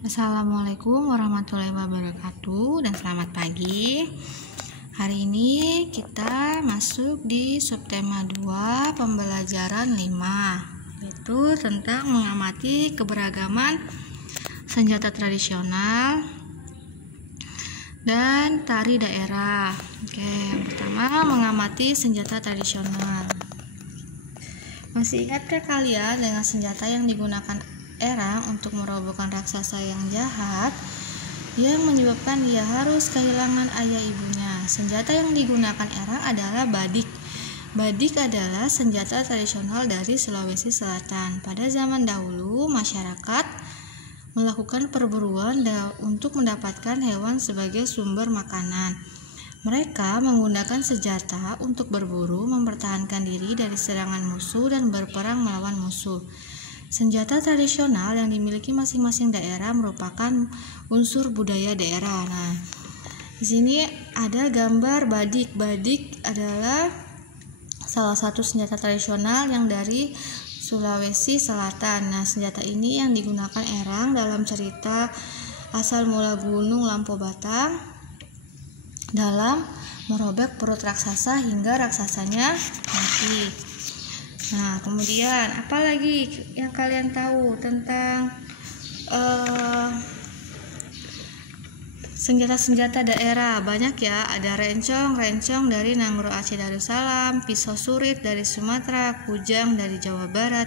Assalamualaikum warahmatullahi wabarakatuh dan selamat pagi. Hari ini kita masuk di subtema 2 pembelajaran 5, yaitu tentang mengamati keberagaman senjata tradisional dan tari daerah. Yang pertama, mengamati senjata tradisional. Masih ingatkah kalian dengan senjata yang digunakan Erang untuk merobohkan raksasa yang jahat yang menyebabkan ia harus kehilangan ayah ibunya? Senjata yang digunakan Erang adalah badik. Badik adalah senjata tradisional dari Sulawesi Selatan. Pada zaman dahulu, masyarakat melakukan perburuan untuk mendapatkan hewan sebagai sumber makanan. Mereka menggunakan senjata untuk berburu, mempertahankan diri dari serangan musuh, dan berperang melawan musuh. Senjata tradisional yang dimiliki masing-masing daerah merupakan unsur budaya daerah. Nah, di sini ada gambar badik. Badik adalah salah satu senjata tradisional yang dari Sulawesi Selatan. Nah, senjata ini yang digunakan Erang dalam cerita asal mula Gunung Lampo Batang dalam merobek perut raksasa hingga raksasanya mati. Nah, kemudian apa lagi yang kalian tahu tentang senjata-senjata daerah? Banyak ya, ada rencong dari Nanggro Aceh Darussalam, pisau surit dari Sumatera, kujang dari Jawa Barat,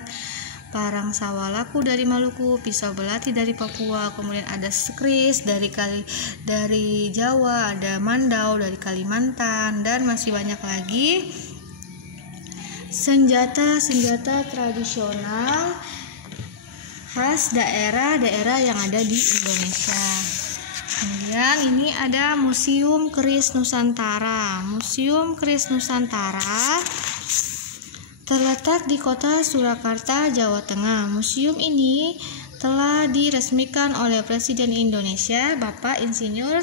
parang sawalaku dari Maluku, pisau belati dari Papua, kemudian ada skris dari Jawa, ada mandau dari Kalimantan, dan masih banyak lagi senjata-senjata tradisional khas daerah-daerah yang ada di Indonesia. Kemudian ini ada Museum Keris Nusantara. Museum Keris Nusantara terletak di kota Surakarta, Jawa Tengah. Museum ini telah diresmikan oleh Presiden Indonesia, Bapak Insinyur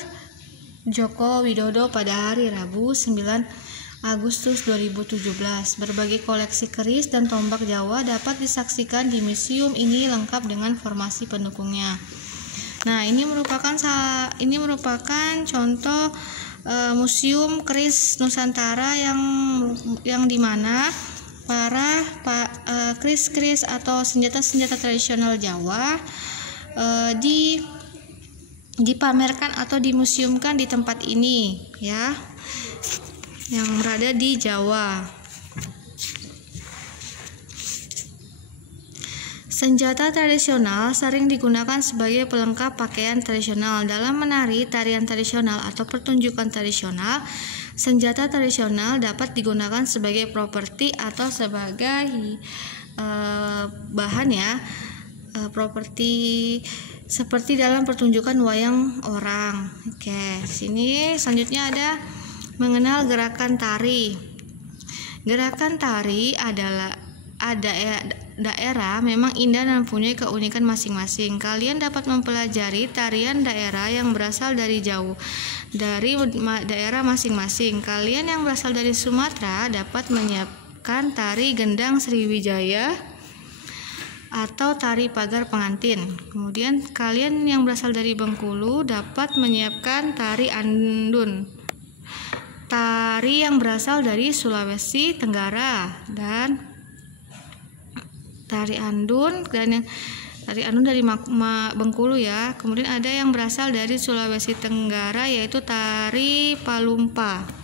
Joko Widodo pada hari Rabu 9 Agustus 2017. Berbagai koleksi keris dan tombak Jawa dapat disaksikan di museum ini lengkap dengan formasi pendukungnya. Nah, ini merupakan contoh Museum Keris Nusantara yang dimana para keris-keris atau senjata-senjata tradisional Jawa dipamerkan atau dimuseumkan di tempat ini, ya, yang berada di Jawa. Senjata tradisional sering digunakan sebagai pelengkap pakaian tradisional. Dalam menari, tarian tradisional atau pertunjukan tradisional, senjata tradisional dapat digunakan sebagai properti atau sebagai bahan, ya, properti seperti dalam pertunjukan wayang orang. Oke, sini selanjutnya ada mengenal gerakan tari. Gerakan tari adalah daerah memang indah dan mempunyai keunikan masing-masing. Kalian dapat mempelajari tarian daerah yang berasal dari daerah masing-masing. Kalian yang berasal dari Sumatera dapat menyiapkan tari gendang Sriwijaya atau tari pagar pengantin. Kemudian kalian yang berasal dari Bengkulu dapat menyiapkan tari andun. Tari yang berasal dari Sulawesi Tenggara dan tari andun dari Bengkulu, ya. Kemudian ada yang berasal dari Sulawesi Tenggara yaitu tari Palumpa.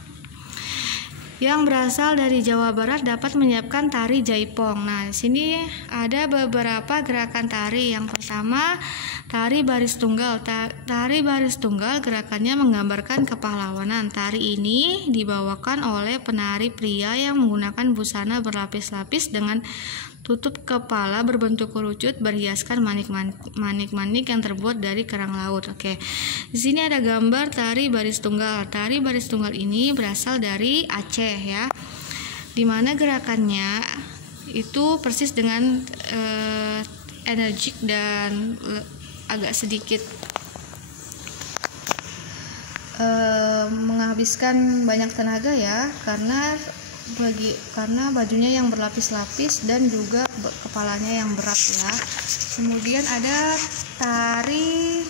Yang berasal dari Jawa Barat dapat menyiapkan tari Jaipong. Nah, di sini ada beberapa gerakan tari. Yang pertama, tari baris tunggal. Tari baris tunggal gerakannya menggambarkan kepahlawanan. Tari ini dibawakan oleh penari pria yang menggunakan busana berlapis-lapis dengan tutup kepala berbentuk kerucut berhiaskan manik-manik yang terbuat dari kerang laut. Oke. Di sini ada gambar tari baris tunggal. Tari baris tunggal ini berasal dari Aceh, ya. Di mana gerakannya itu persis dengan energik dan agak sedikit menghabiskan banyak tenaga, ya, karena bajunya yang berlapis-lapis dan juga kepalanya yang berat, ya. Kemudian ada tari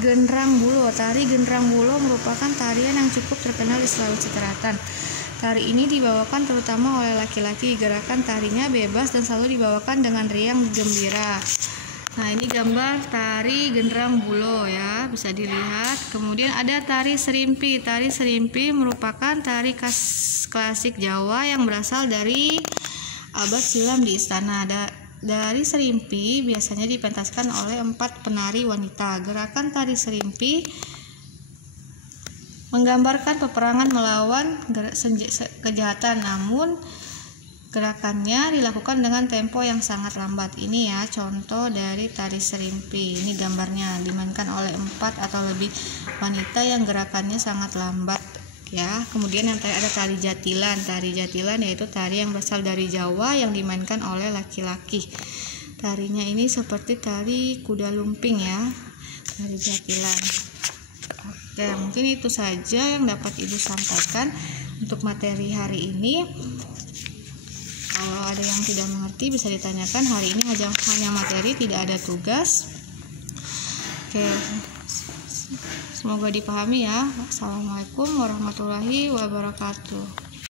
Gendrang Bulo. Tari Gendrang Bulo merupakan tarian yang cukup terkenal di Sulawesi Selatan. Tari ini dibawakan terutama oleh laki-laki. Gerakan tarinya bebas dan selalu dibawakan dengan riang gembira. Nah, ini gambar tari Gendrang Bulo ya, bisa dilihat. Kemudian ada tari Serimpi. Tari Serimpi merupakan tari klasik Jawa yang berasal dari abad silam di istana. Dari Serimpi biasanya dipentaskan oleh 4 penari wanita. Gerakan tari Serimpi menggambarkan peperangan melawan kejahatan, namun gerakannya dilakukan dengan tempo yang sangat lambat. Ini ya contoh dari tari Serimpi. Ini gambarnya dimainkan oleh 4 atau lebih wanita yang gerakannya sangat lambat ya. Kemudian yang tadi ada tari Jatilan. Tari Jatilan yaitu tari yang berasal dari Jawa yang dimainkan oleh laki-laki. Tarinya ini seperti tari kuda lumping ya, tari Jatilan. Oke, mungkin itu saja yang dapat Ibu sampaikan untuk materi hari ini. Kalau ada yang tidak mengerti bisa ditanyakan. Hari ini hanya materi, tidak ada tugas. Oke, semoga dipahami ya. Assalamualaikum warahmatullahi wabarakatuh.